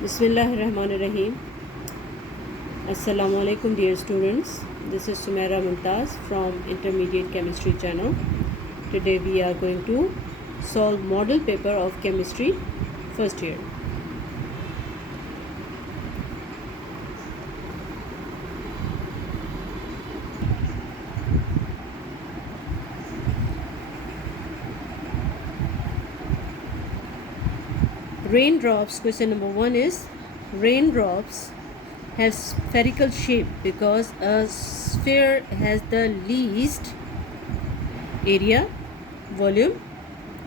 Bismillahirrahmanirrahim. Assalamu alaikum dear students. This is Sumaira Mumtaz from Intermediate Chemistry channel. Today we are going to solve model paper of chemistry first year. Raindrops, question number 1 is raindrops have spherical shape because a sphere has the least area, volume,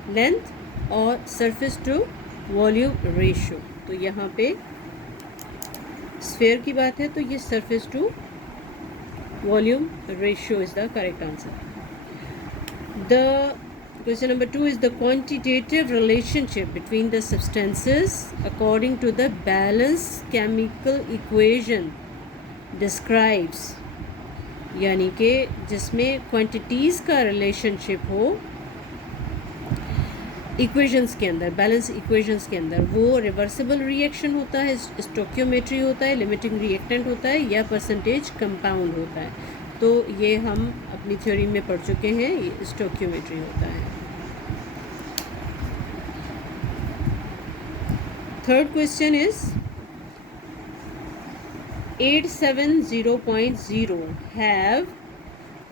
length और surface to volume ratio. तो यहाँ पे sphere की बात है तो ये surface to volume ratio is the correct answer. The question number 2 is the quantitative relationship between the substances according to the balanced chemical equation describes, यानी कि जिसमें क्वांटिटीज़ का रिलेशनशिप हो इक्वेशंस के अंदर, बैलेंस इक्वेशंस के अंदर, वो रिवर्सिबल रिएक्शन होता है, स्टोक्योमेट्री होता है, लिमिटिंग रिएक्टेंट होता है या परसेंटेज कंपाउंड होता है. तो ये हम अपनी थ्योरी में पढ़ चुके हैं, ये स्टोक्योमेट्री होता है. Third question is 870.0 have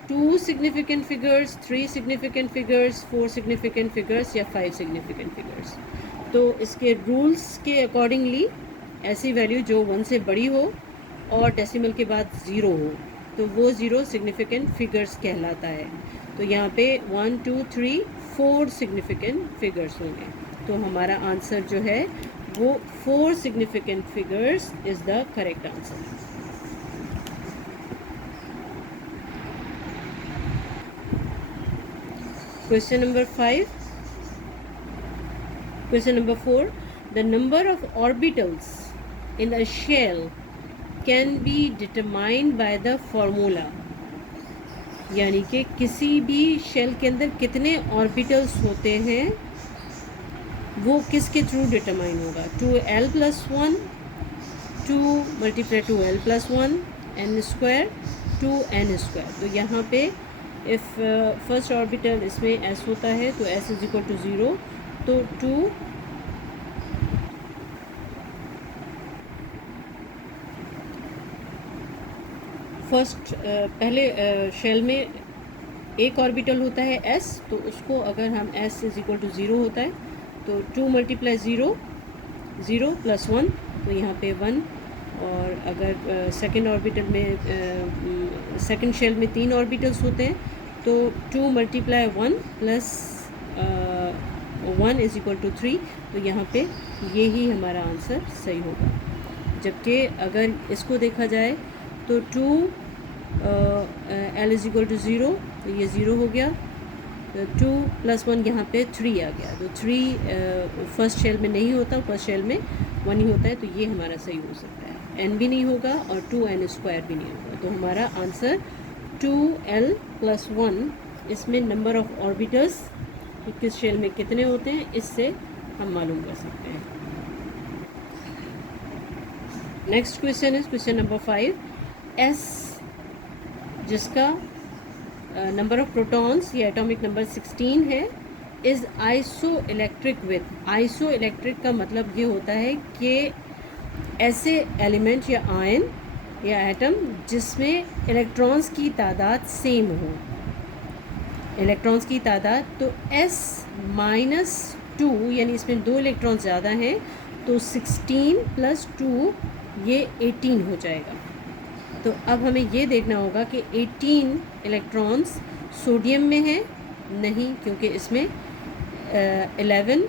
2 significant figures, 3 significant figures, 4 significant figures या 5 significant figures. तो इसके रूल्स के अकॉर्डिंगली ऐसी वैल्यू जो 1 से बड़ी हो और डेसिमल के बाद 0 हो तो वो 0 सिग्निफिकेंट फिगर्स कहलाता है. तो यहाँ पे 1 2 3 4 सिग्निफिकेंट फिगर्स होंगे. तो हमारा आंसर जो है वो 4 significant figures is the correct answer. Question number 5. Question number 4. The number of orbitals in a shell can be determined by the formula. यानी कि किसी भी शेल के अंदर कितने ऑर्बिटल्स होते हैं वो किसके थ्रू डिटरमाइन होगा. 2l+1 2 × 2l+1 n² 2n². तो यहाँ पे इफ़ फर्स्ट ऑर्बिटल इसमें s होता है तो s = 0. तो 2 फर्स्ट पहले शेल में एक ऑर्बिटल होता है s, तो उसको अगर हम s = 0 होता है तो 2 × 0 0 + 1 तो यहाँ पे 1. और अगर सेकंड ऑर्बिटल में सेकंड शेल में 3 ऑर्बिटल्स होते हैं तो 2 × 1 + 1 = 3. तो यहाँ पे ये ही हमारा आंसर सही होगा. जबकि अगर इसको देखा जाए तो 2 l = 0 तो ये 0 हो गया. 2 + 1 यहाँ पे 3 आ गया. तो 3 फर्स्ट शेल में नहीं होता, फर्स्ट शेल में 1 ही होता है. तो ये हमारा सही हो सकता है. n भी नहीं होगा और 2n² भी नहीं होगा. तो हमारा आंसर 2l+1. इसमें नंबर ऑफ ऑर्बिटल्स किस शेल में कितने होते हैं इससे हम मालूम कर सकते हैं. Next question is question number 5. s जिसका नंबर ऑफ प्रोटॉन्स या एटॉमिक नंबर 16 है is iso electric with. Iso electric का मतलब ये होता है कि ऐसे एलिमेंट या आयन या एटम जिसमें इलेक्ट्रॉन्स की तादाद सेम हो. इलेक्ट्रॉन्स की तादाद तो s-2 यानी इसमें 2 इलेक्ट्रॉन ज़्यादा हैं तो 16 + 2 ये 18 हो जाएगा. तो अब हमें ये देखना होगा कि 18 इलेक्ट्रॉन्स सोडियम में हैं नहीं, क्योंकि इसमें 11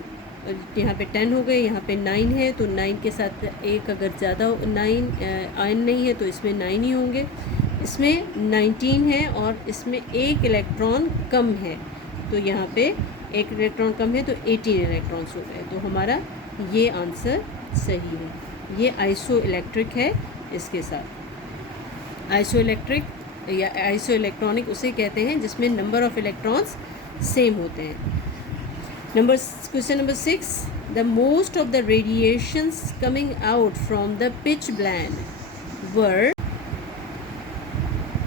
यहाँ पे 10 हो गए, यहाँ पे 9 है तो 9 के साथ एक अगर ज़्यादा 9 आयन नहीं है तो इसमें 9 ही होंगे. इसमें 19 है और इसमें एक इलेक्ट्रॉन कम है तो यहाँ पे एक इलेक्ट्रॉन कम है तो 18 इलेक्ट्रॉन्स हो गए. तो हमारा ये आंसर सही है. ये आइसो इलेक्ट्रिक है. इसके साथ आइसो इलेक्ट्रिक या आइसो इलेक्ट्रॉनिक उसे कहते हैं जिसमें नंबर ऑफ इलेक्ट्रॉन्स सेम होते हैं. Question number 6. the most of the radiations coming out from the pitchblende were.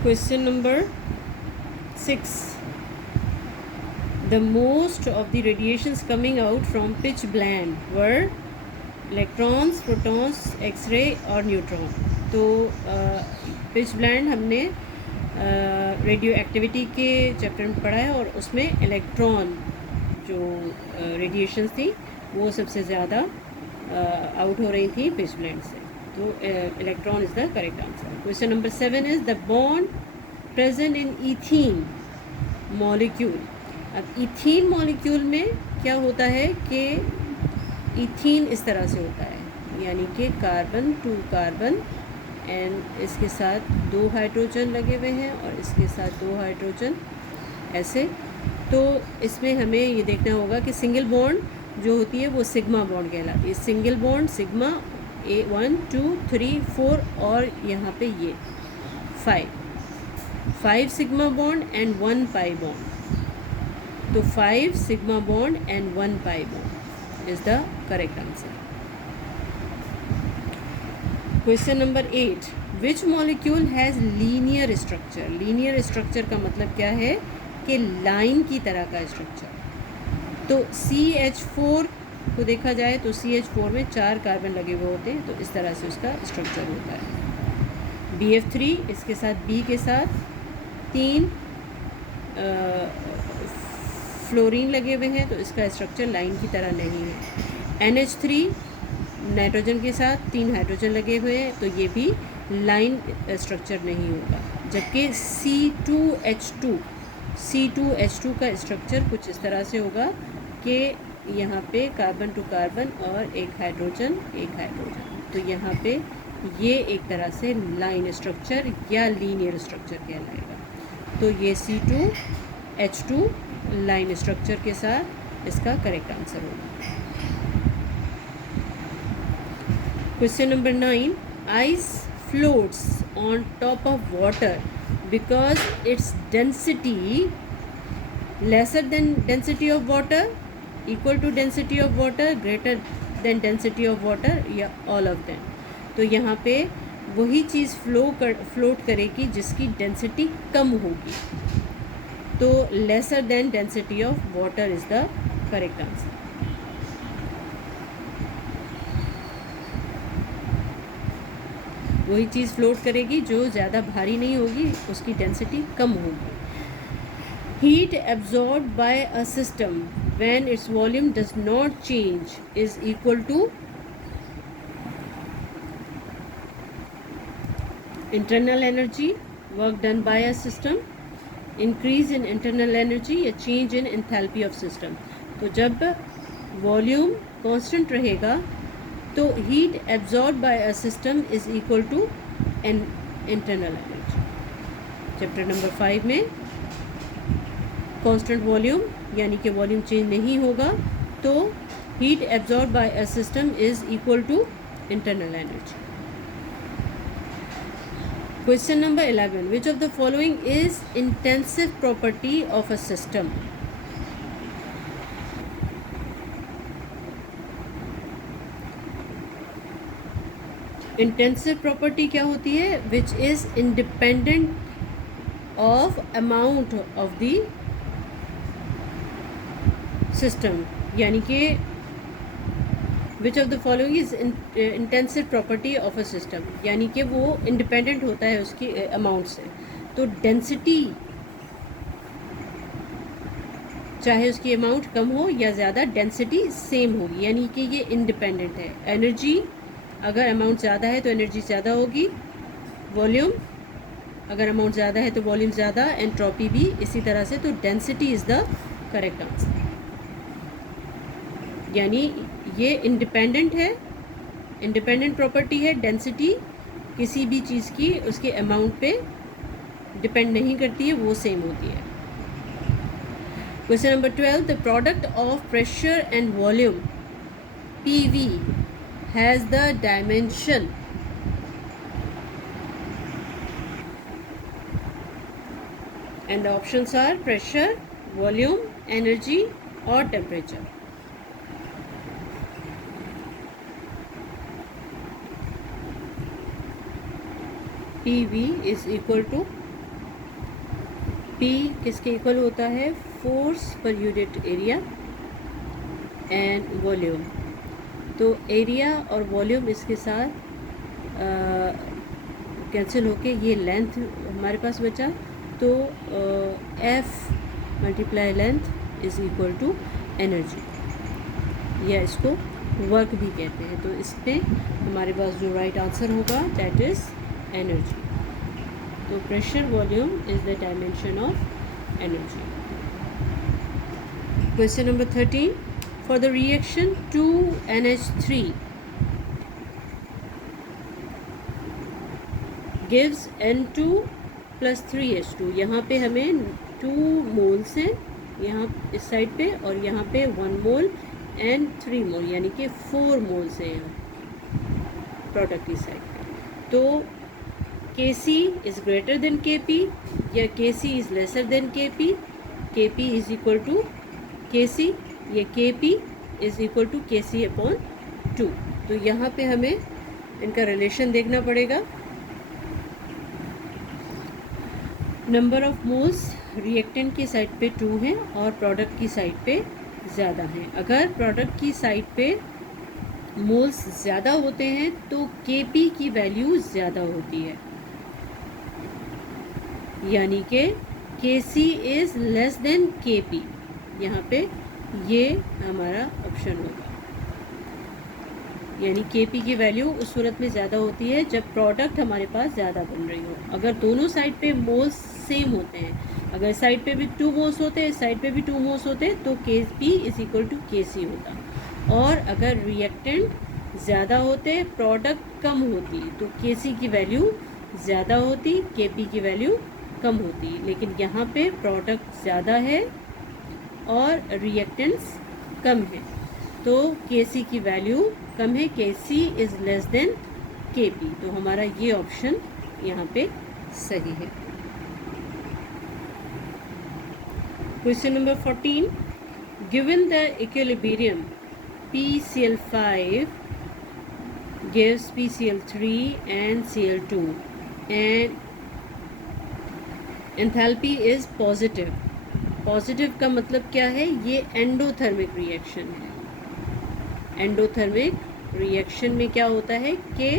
Question number 6. The most of the radiations coming out from pitchblende were electrons, protons, X-ray और neutron. तो pitchblende हमने radio activity के chapter में पढ़ा है और उसमें electron जो रेडिएशंस थी वो सबसे ज़्यादा आउट हो रही थी pitchblende से. तो electron is the correct answer. Question number 7 is the bond present in ethene molecule. अब ईथीन मॉलिक्यूल में क्या होता है कि ईथीन इस तरह से होता है, यानी कि कार्बन टू कार्बन एंड इसके साथ 2 हाइड्रोजन लगे हुए हैं और इसके साथ 2 हाइड्रोजन ऐसे. तो इसमें हमें ये देखना होगा कि सिंगल बॉन्ड जो होती है वो सिग्मा बॉन्ड कहलाती है. सिंगल बॉन्ड सिग्मा 1 2 3 4 और यहाँ पे ये 5 sigma bond and 1 pi bond. तो 5 sigma bond and 1 pi bond is the correct answer. Question number 8. Which molecule has linear structure. Linear structure का मतलब क्या है कि लाइन की तरह का स्ट्रक्चर. तो CH4 को देखा जाए तो CH4 में 4 कार्बन लगे हुए होते हैं, तो इस तरह से उसका स्ट्रक्चर होता है. BF3 इसके साथ B के साथ 3 फ्लोरीन लगे हुए हैं, तो इसका स्ट्रक्चर लाइन की तरह नहीं है. NH3 नाइट्रोजन के साथ 3 हाइड्रोजन लगे हुए हैं, तो ये भी लाइन स्ट्रक्चर नहीं होगा. जबकि C2H2 का स्ट्रक्चर कुछ इस तरह से होगा कि यहाँ पे कार्बन टू कार्बन और एक हाइड्रोजन. तो यहाँ पे ये एक तरह से लाइन स्ट्रक्चर या लीनियर स्ट्रक्चर कहलाएगा. तो ये C2H2 लाइन स्ट्रक्चर के साथ इसका करेक्ट आंसर होगा. Question number 9. Ice floats on top of water because its density lesser than density of water, equal to density of water, greater than density of water, या all of them. तो यहाँ पे वही चीज़ float करेगी जिसकी density कम होगी. तो lesser than density of water is the correct answer. वही चीज़ फ्लोट करेगी जो ज़्यादा भारी नहीं होगी, उसकी डेंसिटी कम होगी. Heat absorb by a system when its volume does not change is equal to internal energy work done by a system, increase in internal energy या change in enthalpy of system. तो जब volume constant रहेगा तो heat absorb by a system is equal to an internal energy. Chapter number 5 में constant volume यानी कि volume change नहीं होगा, तो heat absorb by a system is equal to internal energy. Question number 11. Which of the following is intensive property of a system. Intensive property क्या होती है? Which is independent of amount of the system, यानी कि which of the following is intensive property of a system, यानी कि वो independent होता है उसकी अमाउंट से. तो डेंसिटी चाहे उसकी अमाउंट कम हो या ज़्यादा, डेंसिटी सेम होगी, यानी कि ये इंडिपेंडेंट है. एनर्जी अगर अमाउंट ज़्यादा है तो एनर्जी ज़्यादा होगी. वॉल्यूम अगर अमाउंट ज़्यादा है तो वॉल्यूम ज़्यादा. एंट्रोपी भी इसी तरह से. तो density is the correct answer. यानी ये इंडिपेंडेंट है, इंडिपेंडेंट प्रॉपर्टी है. डेंसिटी किसी भी चीज़ की उसके अमाउंट पे डिपेंड नहीं करती है, वो सेम होती है. Question number 12. The product of pressure and volume PV has the dimension and the options are pressure, volume, energy or temperature. PV is equal to, P किसके इक्वल होता है, force per unit area and volume. तो area और volume इसके साथ cancel होके ये लेंथ हमारे पास बचा, तो F multiply length is equal to energy, या इसको वर्क भी कहते हैं। तो इसमें हमारे पास जो राइट आंसर होगा दैट इज़ एनर्जी। तो pressure volume is the dimension of energy. Question number 13, for the reaction 2NH3 gives N2 plus 3H2। यहाँ पे हमें 2 मोल्स हैं यहाँ इस साइड पे, और यहाँ पे 1 मोल एंड 3 मोल, यानी कि 4 मोल्स हैं यहाँ प्रोडक्ट की साइड पे। तो Kc is greater than Kp या Kc is lesser than Kp, Kp is equal to Kc, ये Kp is equal to Kc upon 2। तो यहाँ पे हमें इनका रिलेशन देखना पड़ेगा। नंबर ऑफ मोल्स रिएक्टेंट की साइड पे 2 हैं और प्रोडक्ट की साइड पे ज़्यादा हैं। अगर प्रोडक्ट की साइड पे मोल्स ज़्यादा होते हैं तो Kp की वैल्यू ज़्यादा होती है, यानी कि Kc is less than Kp। यहाँ पे ये हमारा ऑप्शन होगा, यानी Kp की वैल्यू उस सूरत में ज़्यादा होती है जब प्रोडक्ट हमारे पास ज़्यादा बन रही हो। अगर दोनों साइड पे मोल्स सेम होते हैं, अगर साइड पे भी 2 मोल्स होते हैं, साइड पे भी 2 मोल्स होते, तो Kp is equal to Kc होता। और अगर रिएक्टेंट ज़्यादा होते, प्रोडक्ट कम होती, तो Kc की वैल्यू ज़्यादा होती, Kp की वैल्यू कम होती। लेकिन यहाँ पे प्रोडक्ट ज़्यादा है और रिएक्टेंट्स कम है, तो Kc की वैल्यू कम है, Kc is less than Kp। तो हमारा ये ऑप्शन यहाँ पे सही है। Question number 14, given the equilibrium PCl5 gives PCl3 and Cl2 and enthalpy is positive. Positive का मतलब क्या है, ये एंडोथर्मिक रिएक्शन है। एंडोथर्मिक रिएक्शन में क्या होता है कि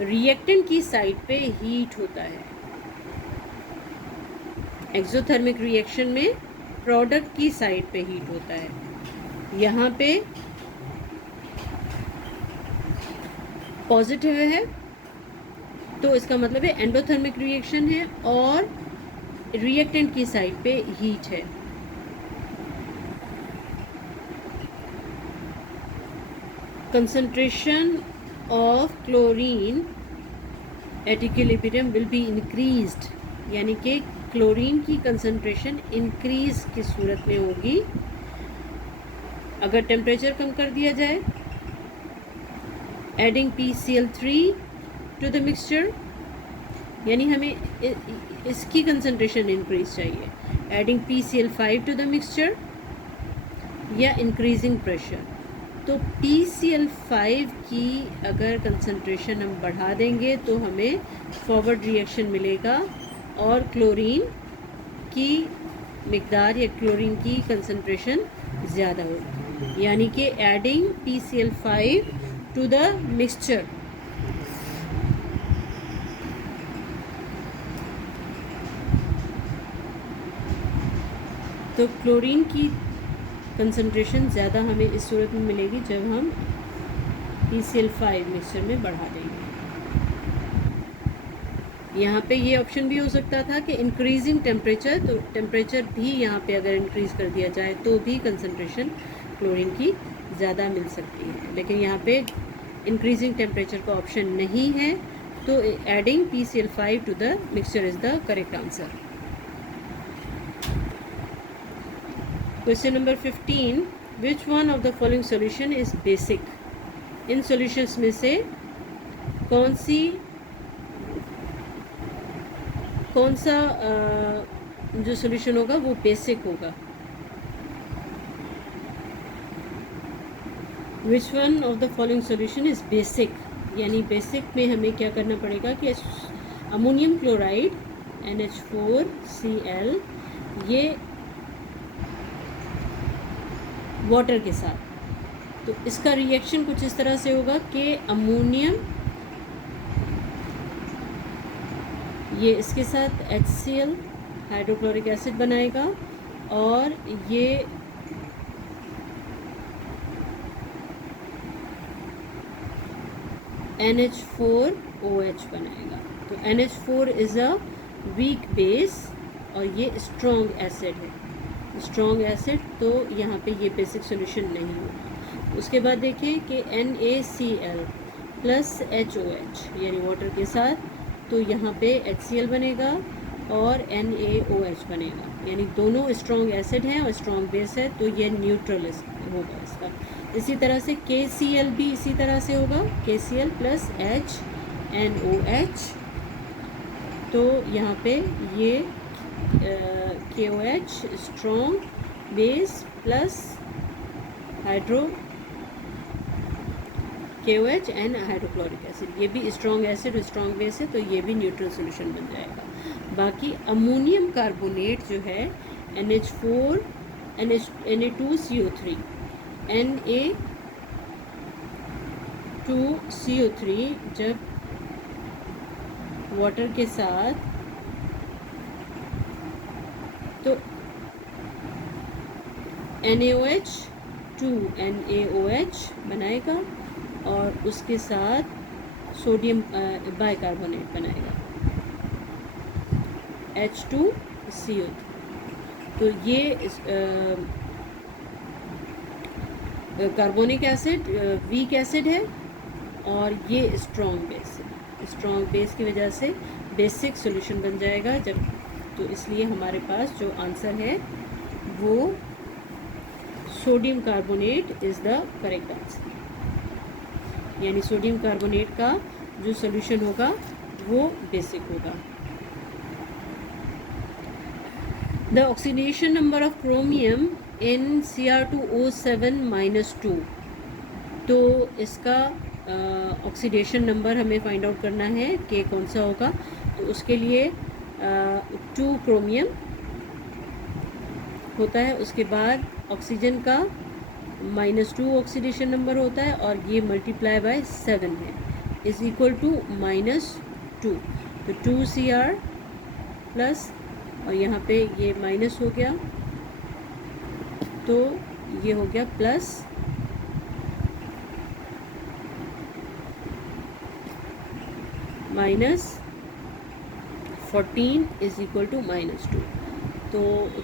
रिएक्टेंट की साइड पे हीट होता है। एक्सोथर्मिक रिएक्शन में प्रोडक्ट की साइड पे हीट होता है। यहाँ पे पॉजिटिव है तो इसका मतलब है एंडोथर्मिक रिएक्शन है और रिएक्टेंट की साइड पे हीट है। Concentration of chlorine at equilibrium will be increased, यानी कि क्लोरीन की कंसंट्रेशन इंक्रीज की सूरत में होगी अगर टेम्परेचर कम कर दिया जाए। Adding PCl3 to the mixture, यानी हमें इसकी कंसंट्रेशन इंक्रीज चाहिए। Adding PCl5 to the mixture या इंक्रीजिंग प्रेशर। तो PCl5 की अगर कंसंट्रेशन हम बढ़ा देंगे तो हमें फॉरवर्ड रिएक्शन मिलेगा और क्लोरीन की मिकदार या क्लोरीन की कंसंट्रेशन ज़्यादा होगी, यानी कि एडिंग PCl5 टू द मिक्सचर तो क्लोरीन की कंसंट्रेशन ज़्यादा हमें इस सूरत में मिलेगी जब हम PCl5 मिक्सचर में बढ़ा देंगे। यहाँ पे ये ऑप्शन भी हो सकता था कि इंक्रीजिंग टेम्परेचर, तो टेम्परेचर भी यहाँ पे अगर इंक्रीज़ कर दिया जाए तो भी कंसंट्रेशन क्लोरीन की ज़्यादा मिल सकती है, लेकिन यहाँ पे इंक्रीजिंग टेम्परेचर का ऑप्शन नहीं है, तो एडिंग PCl5 to the mixture is the correct answer. Question number 15, which one of the following solution is basic. इन सॉल्यूशंस में से कौन सा जो सॉल्यूशन होगा वो बेसिक होगा। विच one of the following solution is basic, यानी बेसिक में हमें क्या करना पड़ेगा कि अमोनियम क्लोराइड NH4Cl ये वाटर के साथ, तो इसका रिएक्शन कुछ इस तरह से होगा कि अमोनियम ये इसके साथ HCl हाइड्रोक्लोरिक एसिड बनाएगा और ये NH4OH बनाएगा। तो NH4 is a weak base और ये स्ट्रॉन्ग एसिड है, स्ट्रॉन्ग एसिड, तो यहाँ पे ये बेसिक सॉल्यूशन नहीं होगा। उसके बाद देखिए कि NaCl प्लस HOH यानी वाटर के साथ, तो यहाँ पे HCl बनेगा और NaOH बनेगा, यानी दोनों स्ट्रॉन्ग एसिड हैं और स्ट्रॉन्ग बेस है, तो ये न्यूट्रल होगा इसका। इसी तरह से KCl भी इसी तरह से होगा, KCl प्लस HNOH, तो यहाँ पे ये KOH strong base plus KOH and hydrochloric acid, ये भी स्ट्रॉन्ग एसिड स्ट्रॉन्ग बेस है, तो ये भी न्यूट्रल सॉल्यूशन बन जाएगा। बाकी अमोनियम कार्बोनेट जो है Na2CO3 Na2CO3 जब वाटर के साथ, तो NaOH बनाएगा और उसके साथ सोडियम बाइकार्बोनेट बनाएगा H2CO3, तो ये कार्बोनिक एसिड वीक एसिड है और ये स्ट्रॉन्ग बेस है, स्ट्रॉन्ग बेस की वजह से बेसिक सॉल्यूशन बन जाएगा जब, तो इसलिए हमारे पास जो आंसर है वो sodium carbonate is the correct answer, यानी सोडियम कार्बोनेट का जो सॉल्यूशन होगा वो बेसिक होगा। The oxidation number of chromium in Cr2O7-2, तो इसका ऑक्सीडेशन नंबर हमें फाइंड आउट करना है कि कौन सा होगा, तो उसके लिए 2 क्रोमियम होता है, उसके बाद ऑक्सीजन का -2 ऑक्सीडेशन नंबर होता है और ये मल्टीप्लाई बाय 7 है, इज इक्वल टू -2, तो 2Cr प्लस, और यहाँ पे ये माइनस हो गया, तो ये हो गया प्लस -14 इज इक्वल टू -2, तो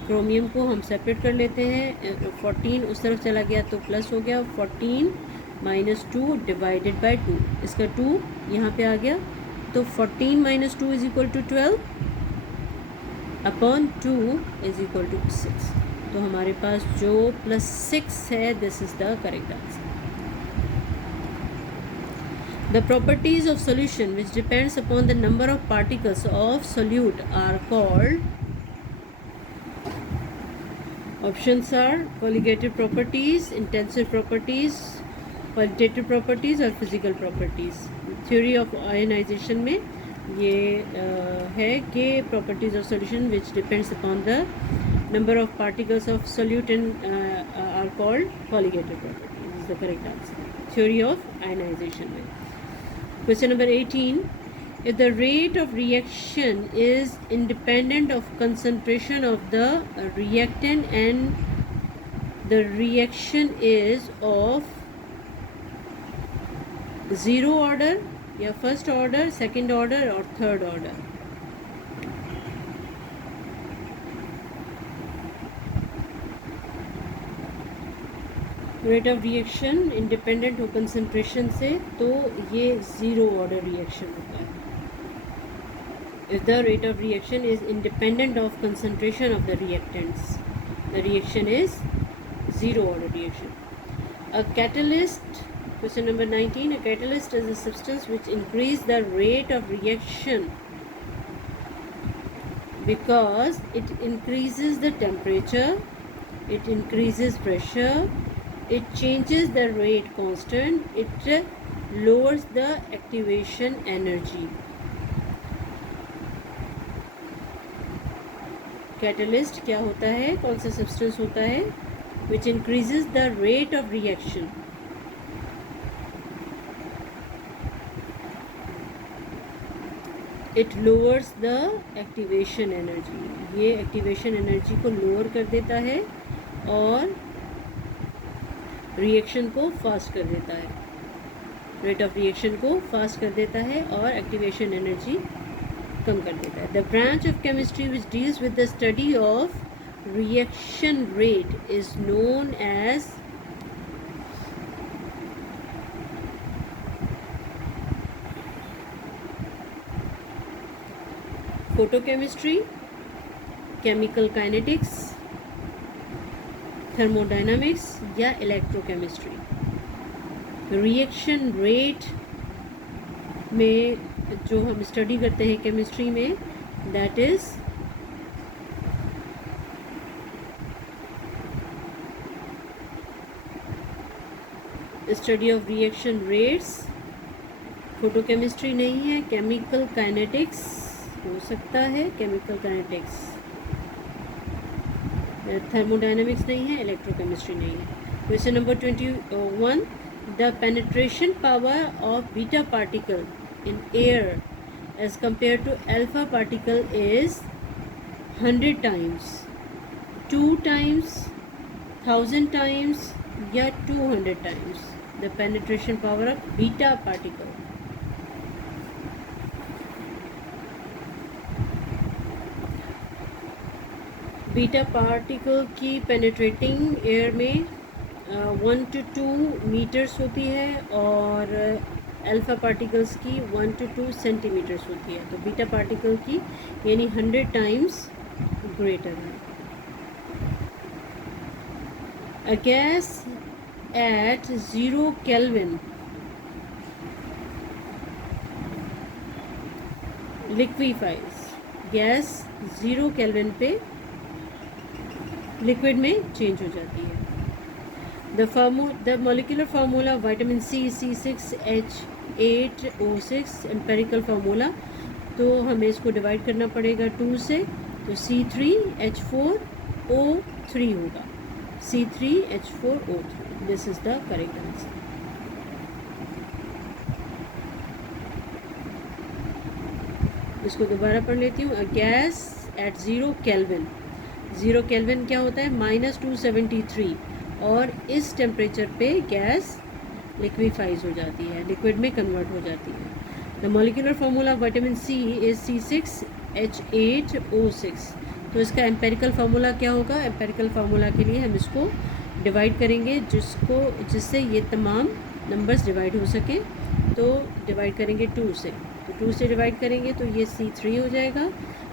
क्रोमियम को हम सेपरेट कर लेते हैं, 14 उस तरफ चला गया तो प्लस हो गया, 14 -2 डिवाइडेड बाय 2, इसका 2 यहाँ पे आ गया, तो 14 - 2 is equal to 12 upon 2 is equal to 6, तो हमारे पास जो +6 है, this is the correct answer. The properties of solution which depends upon the number of particles of solute are called, options are colligative properties, intensive properties, qualitative properties और physical properties। theory of ionization में ये है कि properties of solution which depends upon the number of particles of solute and are called colligative properties, is the correct answer, theory of ionization में। Question number 18, if the rate of reaction is independent of concentration of the reactant and the reaction is of 0 order या first order, second order और third order, rate of reaction independent हो concentration से, तो ये 0 order reaction होता है। If the rate of reaction is independent of concentration of the reactants, the reaction is 0 order reaction. A catalyst, question number 19, a catalyst is a substance which increase the rate of reaction because it increases the temperature, it increases pressure, it changes the rate constant, it lowers the activation energy. Catalyst क्या होता है, कौन सा substance होता है, which increases the rate of reaction. It lowers the activation energy. ये activation energy को lower कर देता है और reaction को fast कर देता है, rate of reaction को fast कर देता है और activation energy कम कर देता है. The branch of chemistry which deals with the study of reaction rate is known as photochemistry, chemical kinetics, thermodynamics या electrochemistry. रिएक्शन रेट में जो हम स्टडी करते हैं केमिस्ट्री में, that is study of reaction rates. Photochemistry नहीं है, chemical kinetics हो सकता है, केमिकल काइनेटिक्स. थर्मोडायनामिक्स नहीं है, इलेक्ट्रोकेमिस्ट्री नहीं है. Question number 21. The penetration power of beta particle in air as compared to alpha particle is 100 times, 2 times, 1000 times या 200 times. The penetration power of beta particle. Beta particle की penetrating air में 1 to 2 metres होती है और alpha particles की 1 to 2 centimetres होती है. तो बीटा पार्टिकल की यानी 100 टाइम्स ग्रेटर है. A gas at 0 kelvin liquefies. Gas 0 kelvin पे लिक्विड में चेंज हो जाती है. The molecular formula of vitamin C, C6H8O6 empirical formula. तो हमें इसको डिवाइड करना पड़ेगा 2 से, तो C3H4O3 होगा. C3H4O3. This is the correct answer. इसको दोबारा पढ़ लेती हूँ. Gas at 0 kelvin. 0 केल्विन क्या होता है, -273. और इस टेम्परेचर पे गैस लिक्विफाइज हो जाती है, लिक्विड में कन्वर्ट हो जाती है. The molecular formula of vitamin C is C6H8O6. तो इसका एम्पेरिकल फार्मूला क्या होगा. एम्पेरिकल फार्मूला के लिए हम इसको डिवाइड करेंगे, जिससे ये तमाम नंबर्स डिवाइड हो सकें. तो डिवाइड करेंगे 2 से, तो 2 से डिवाइड करेंगे तो ये C3 हो जाएगा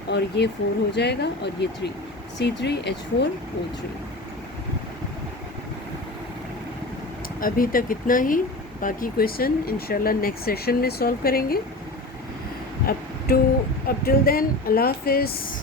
और ये 4 हो जाएगा और ये 3, C3H4O3. अभी तक इतना ही. बाकी क्वेश्चन इंशाल्लाह नेक्स्ट सेशन में सॉल्व करेंगे. अप टिल देन, अल्लाह हाफ़िज़.